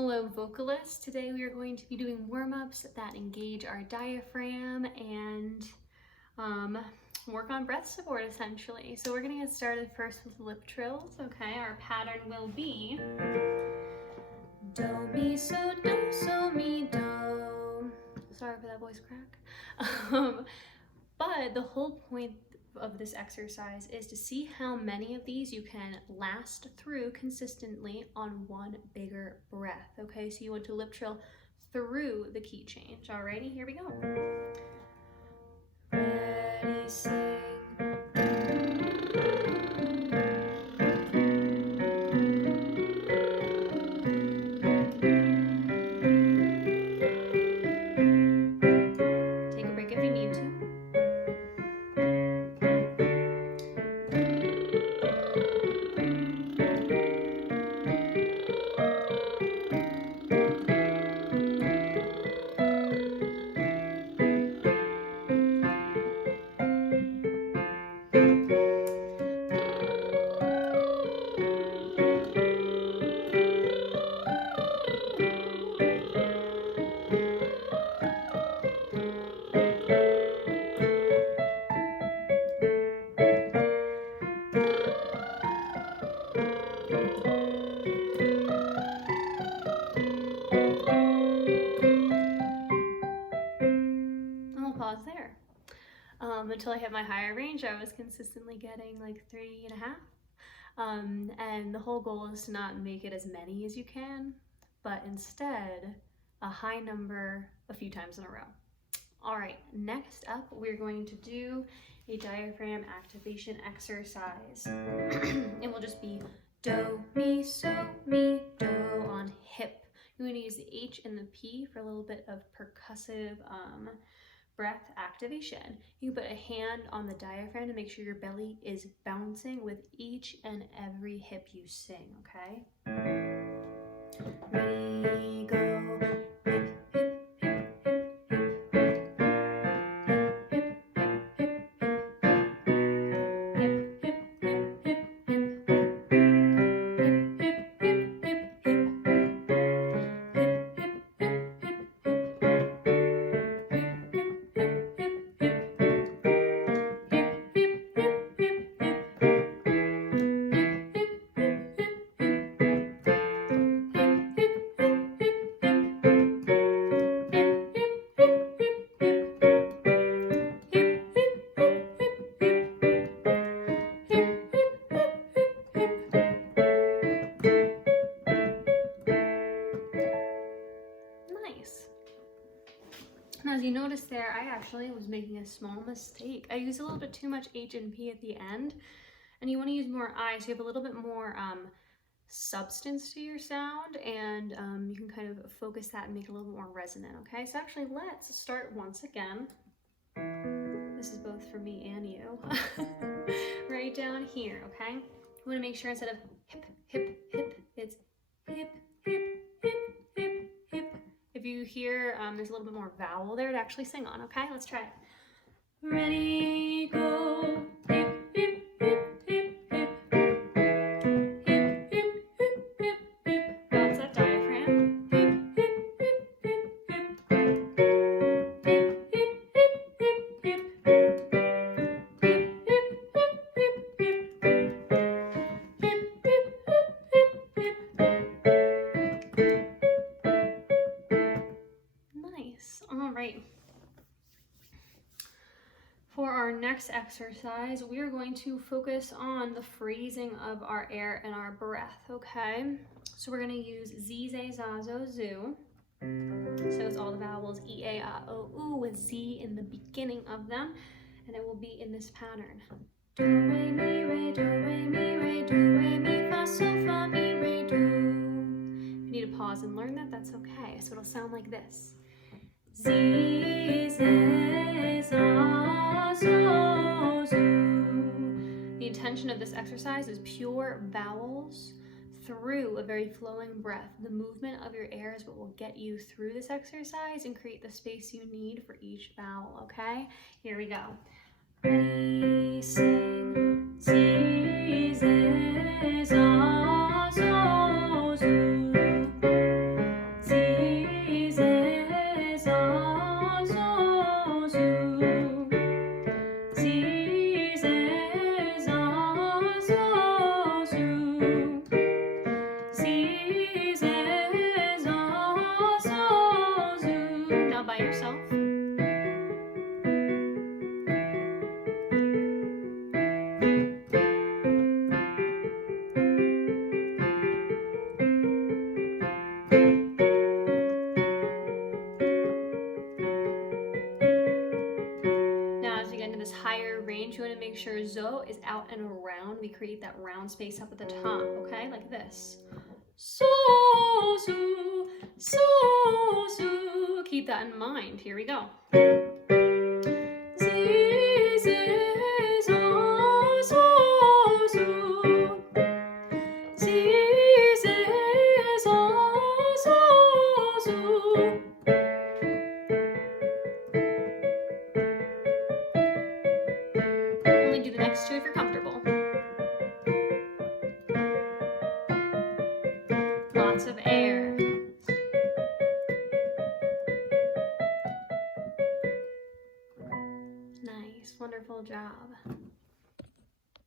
Hello vocalists, today we are going to be doing warm-ups that engage our diaphragm and work on breath support essentially. So we're going to get started first with lip trills, okay? Our pattern will be do, mi, so, mi, do. Sorry for that voice crack. But the whole point of this exercise is to see how many of these you can last through consistently on one bigger breath. Okay, so you want to lip trill through the key change. Alrighty, here we go. Ready, sing. Take a break if you need to. Pause there. Until I hit my higher range, I was consistently getting like 3.5. And the whole goal is to not make it as many as you can, but instead a high number a few times in a row. All right, next up, we're going to do a diaphragm activation exercise. It will just be do, mi, so, mi, do on hip. You're going to use the H and the P for a little bit of percussive breath activation. You can put a hand on the diaphragm to make sure your belly is bouncing with each and every hip you sing, okay? Ready, go. Hip, hip, hip, hip, hip. Hip, hip, hip, hip, hip. Hip, hip, hip, hip, hip. Hip, hip, hip, hip, hip. Now, as you notice there, I actually was making a small mistake. I used a little bit too much H and P at the end, and you want to use more I, so you have a little bit more substance to your sound, and you can kind of focus that and make it a little bit more resonant, okay? So actually, let's start once again. This is both for me and you. Right down here, okay? You want to make sure instead of hip, hip, hip, it's hip, hip, hip, hip, hip. If you hear there's a little bit more vowel there to actually sing on, okay? Let's try it. Ready, go. Hip, hip, hip, hip, hip. Hip, hip, hip, hip, hip. Bounce that diaphragm. Hip, hip, hip, hip, hip. Hip, hip, hip, hip, hip. Hip, hip, hip, hip, hip. Hip, hip, hip, hip, hip. Nice. All right. For our next exercise, we are going to focus on the phrasing of our air and our breath, okay? So we're going to use Z, Z, za, zo, zoo. So it's all the vowels E, A, A, O, U with Z in the beginning of them, and it will be in this pattern. Do, re, mi, re, do, re, mi, re, do, re, mi, fa, sol, fa, mi, re, do. If you need to pause and learn that, that's okay. So it'll sound like this. Z, Z, za, zo, zoo. The intention of this exercise is pure vowels through a very flowing breath. The movement of your air is what will get you through this exercise and create the space you need for each vowel, okay? Here we go. Ready, sing. Z, Z, za, zo, zoo. Now by yourself. Now as we get into this higher range, you want to make sure zo is out and around. We create that round space up at the top, okay? Like this. So, so, so, so. Keep that in mind. Here we go. Si, si, so, so, so. Si, si, so, so, so. Only do the next two if you're comfortable. Lots of air. Nice, wonderful job.